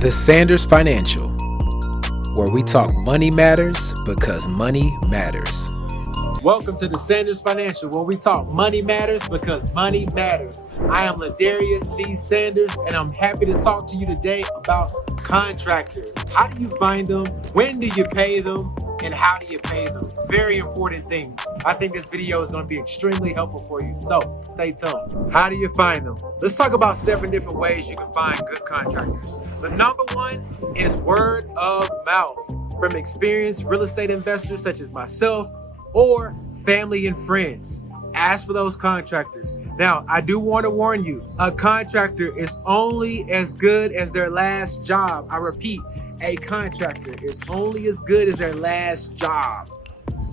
The Sanders Financial, where we talk money matters because money matters. Welcome to the Sanders Financial, where we talk money matters because money matters. I am Ladarius C. Sanders, and I'm happy to talk to you today about contractors. How do you find them? When do you pay them? And how do you pay them? Very important things. I think this video is going to be extremely helpful for you. So stay tuned. How do you find them? Let's talk about 7 different ways you can find good contractors. The number one is word of mouth from experienced real estate investors such as myself or family and friends. Ask for those contractors. Now, I do want to warn you, a contractor is only as good as their last job. I repeat, a contractor is only as good as their last job.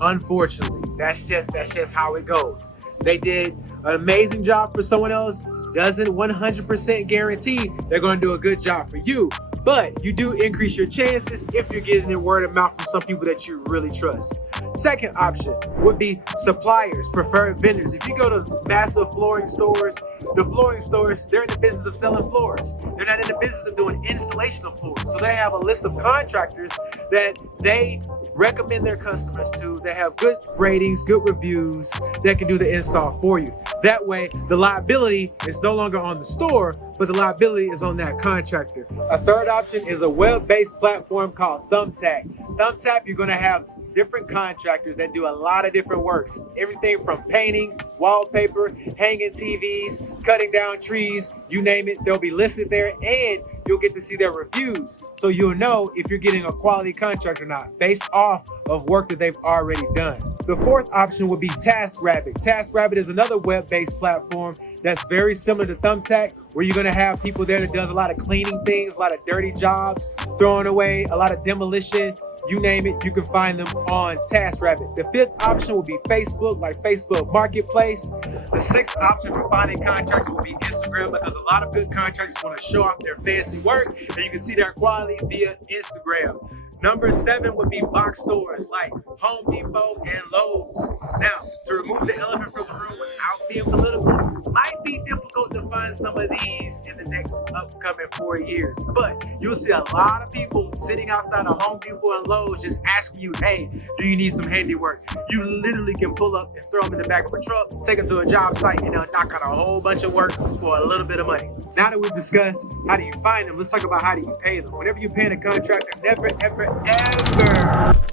Unfortunately, that's just how it goes. They did an amazing job for someone else, doesn't 100% guarantee they're going to do a good job for you. But you do increase your chances if you're getting a word of mouth from some people that you really trust. Second option would be suppliers, preferred vendors. If you go to massive flooring stores, the flooring stores, they're in the business of selling floors. They're not in the business of doing installation of floors. So they have a list of contractors that they recommend their customers to, that have good ratings, good reviews, that can do the install for you. That way, the liability is no longer on the store, but the liability is on that contractor. A third option is a web-based platform called Thumbtack. Thumbtack, you're going to have different contractors that do a lot of different works. Everything from painting, wallpaper, hanging TVs, cutting down trees, you name it, they'll be listed there, and you'll get to see their reviews. So you'll know if you're getting a quality contract or not based off of work that they've already done. The fourth option would be Taskrabbit. Taskrabbit is another web-based platform that's very similar to Thumbtack, where you're gonna have people there that does a lot of cleaning things, a lot of dirty jobs, throwing away, a lot of demolition. You name it, you can find them on Taskrabbit. The fifth option will be Facebook, like Facebook Marketplace. The sixth option for finding contractors will be Instagram, because a lot of good contractors want to show off their fancy work, and you can see their quality via Instagram. Number 7 would be Boxstores like Home Depot and Lowe's. Now, to remove the elephant from the room without being political, might be difficult to find some of these in the next upcoming 4 years. But you'll see a lot of people sitting outside of Home Depot and Lowe's just asking you, hey, do you need some handiwork? You literally can pull up and throw them in the back of a truck, take them to a job site, and they'll knock out a whole bunch of work for a little bit of money. Now that we've discussed how do you find them, let's talk about how do you pay them. Whenever you're paying a contractor, never, ever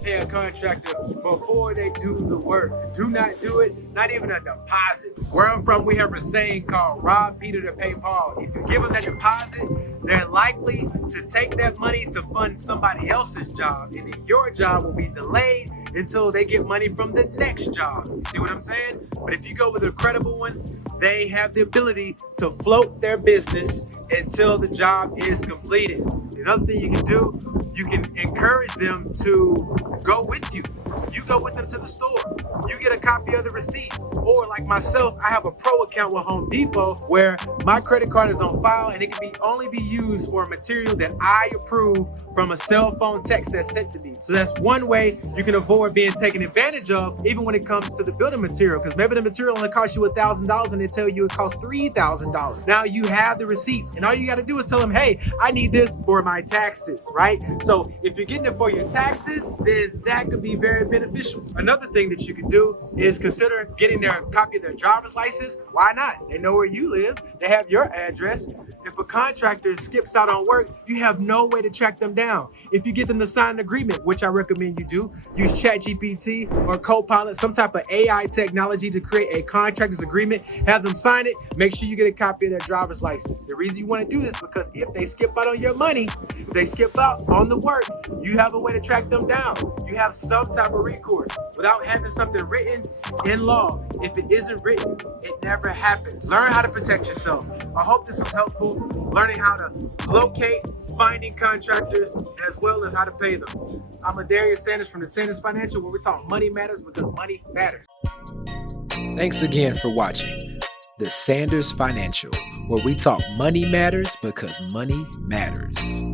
pay a contractor before they do the work. Do not do it, not even a deposit. Where I'm from, we have a saying called rob Peter to pay Paul. If you give them that deposit, they're likely to take that money to fund somebody else's job, and then your job will be delayed until they get money from the next job. You see what I'm saying? But if you go with a credible one, they have the ability to float their business until the job is completed. Another thing you can do, you can encourage them to go with you. You go with them to the store. You get a copy of the receipt. Or like myself, I have a pro account with Home Depot where my credit card is on file and it can only be used for material that I approve from a cell phone text that's sent to me. So that's one way you can avoid being taken advantage of, even when it comes to the building material, because maybe the material only costs you $1,000 and they tell you it costs $3,000. Now you have the receipts, and all you got to do is tell them, hey, I need this for my taxes, right? So if you're getting it for your taxes, then that could be very beneficial. Another thing that you can do is consider getting their copy of their driver's license. Why not? They know where you live. They have your address. If a contractor skips out on work, you have no way to track them down. If you get them to sign an agreement, which I recommend you do, use ChatGPT or Copilot, some type of AI technology to create a contractor's agreement, have them sign it, make sure you get a copy of their driver's license. The reason you want to do this is because if they skip out on your money, if they skip out on the work, you have a way to track them down. You have some type of recourse. Without having something written in law, if it isn't written, it never happens. Learn how to protect yourself. I hope this was helpful, learning how to locate, finding contractors, as well as how to pay them. I'm Ladarius Sanders from the Sanders Financial, where we talk money matters because money matters. Thanks again for watching The Sanders Financial, where we talk money matters because money matters.